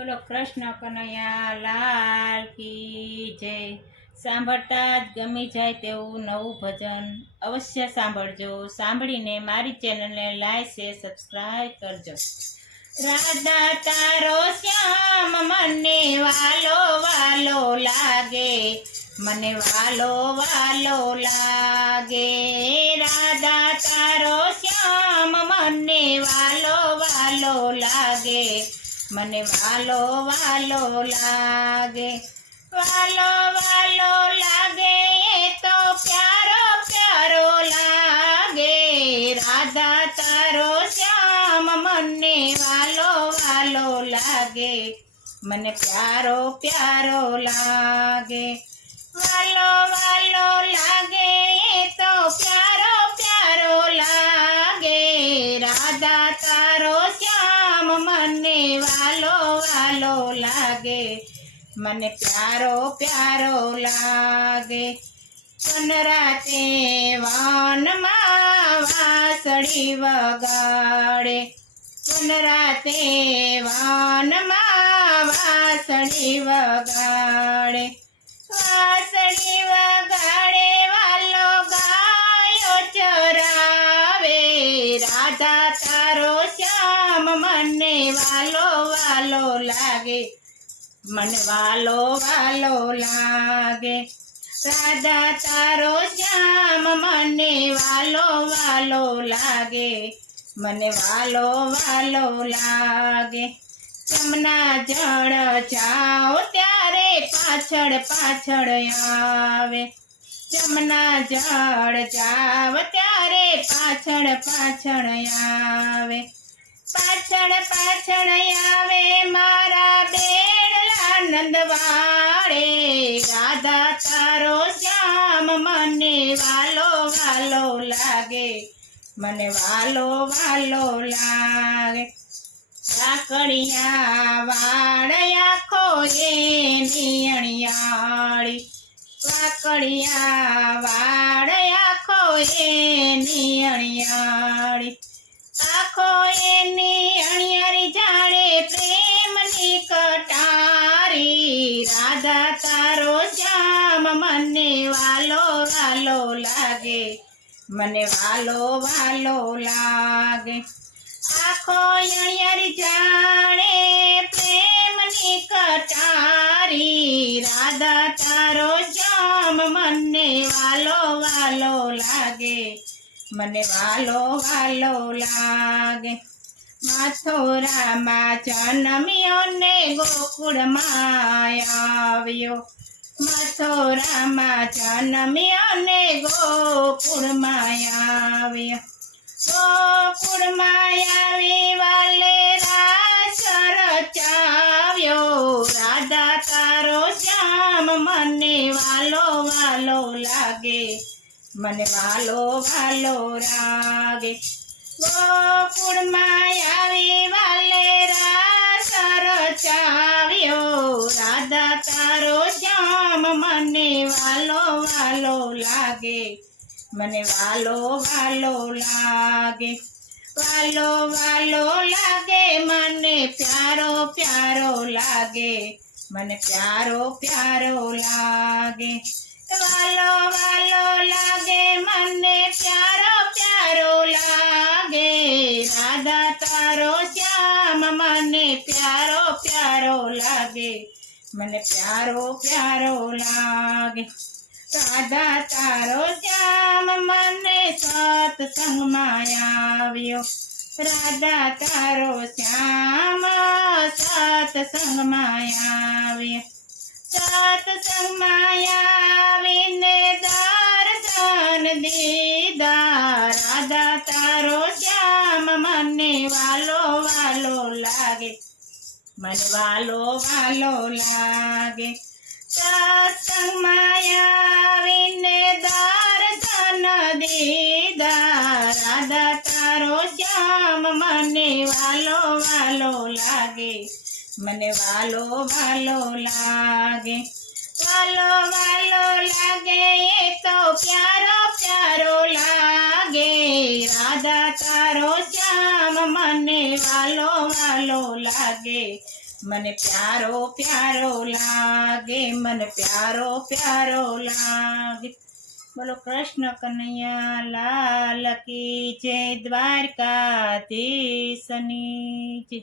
બોલો કૃષ્ણ કનૈયા, લાલ કી જય. સાંભળતા જ ગમી જાય તેવું નવું ભજન. અવશ્ય સાંભળજો. સાંભળીને મારી ચેનલને લાઈક, શેર સબસ્ક્રાઈબ કરજો. રાધા તારો શ્યામ, મને વાલો વાલો લાગે. મને વાલો વાલો લાગે. રાધા તારો શ્યામ, મને વાલો વાલો લાગે. મને વાલો વાલો લાગે વાલો વાલો લાગે એ તો પ્યારો પ્યારો લાગે રાધા તારો શ્યામ મને વાલો વાલો લાગે મને પ્યારો પ્યારો લાગે વાલો વાલો મને વાલો વાલો લાગે. મને પ્યારો પ્યારો લાગે. રાતે વાનમાં વાસળી વગાડે. રાતે વાનમાં વાસળી વગાડે. વાલો વાલો લાગે. મને વાલો વાલો લાગે. રાધા તારો શ્યામ મને વાલો વાલો લાગે. મને વાલો વાલો લાગે. જમના જળ જાઓ ત્યારે પાછળ પાછળ આવે. જમના જળ જાવ ત્યારે પાછળ પાછળ આવે. પાછળ પાછળ આવે મારા બેડલા નંદવાળે. રાધા તારો શ્યામ મને વાલો વાલો લાગે. મને વાલો વાલો લાગે. કાકડિયા વાળયા ખોએ નિયણિયાળી. વાકડિયા વાળયા ખોએ એની અણિયાળી આખો એની અણિયારી જાણે પ્રેમની કટારી. રાધા તારો જામ મને વાલો વાલો લાગે. મને વાલો વાલો લાગે. આખો અણિયારી જાણે પ્રેમની કટારી. રાધા તારો જામ મને વાલો વાલો લાગે. મને વાલો વાલો લાગે. માથોરામાં જન્મ્યો ને ગોકુળમાં આવ્યો. મથોરામાં જન્મ્યો ને ગોકુળમાં આવ્યો. ગોકુળમાં આવી વાલે રાસ રચાવ્યો. રાધા તારો શ્યામ મને વાલો વાલો લાગે. મને વાલો વાલો લાગે ગોકુળમાં આવી વાલે રાસ રચાવ્યો રાધા તારો શ્યામ મને વાલો વાલો લાગે મને વાલો વાલો લાગે વાલો વાલો લાગે મને પ્યારો પ્યારો લાગે મને પ્યારો પ્યારો લાગે વાલો વાલો લાગે, મને પ્યારો પ્યારો લાગે. રાધા તારો શ્યામ, મને પ્યારો પ્યારો લાગે. મને પ્યારો પ્યારો લાગે. રાધા તારો શ્યામ, મને સત્સંગમાં આવ્યો. રાધા તારો શ્યામ, સત્સંગમાં આવ્યો. સત્સંગમાં આવીને વાલો વાલો લાગે. મને વાલો વાલો લાગે. સત્સંગમાં આવીને દર્શન દીધા રાધા તારો શ્યામ મને વાલો વાલો લાગે. મને વાલો વાલો લાગે. વાલો વાલો લાગે, એ તો પ્યારો પ્યારો લાગે, રાધા તારો શ્યામ, મને વાલો વાલો લાગે. મને પ્યારો પ્યારો લાગે, મને પ્યારો પ્યારો લાગે. બોલો કૃષ્ણ કનૈયા, લાલ કી જય દ્વારકાધીશની. જય